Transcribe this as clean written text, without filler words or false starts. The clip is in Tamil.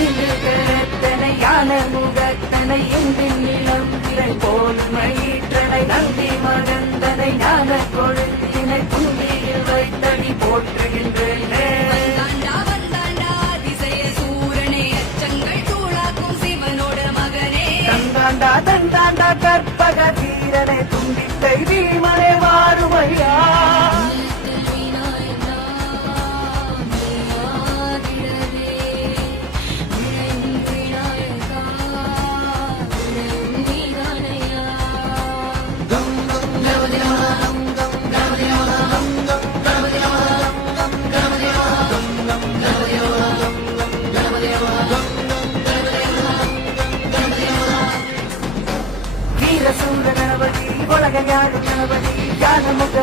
மயில்களத்தனை யான முகத்தனை எங்கின் நிலம் விரை போல் மயிற்றனை நந்தி மகந்தனை ஞான கொழுந்தினை புந்தியில் வைத்தடி போற்றுகின்றேனே. தந்தாண்டா தந்தாண்டா கற்பக வீரனை துண்டித்தை வீமனை வாருமையா. வீரசூர கணபதி உலக ஞான கணபதி ஞான முக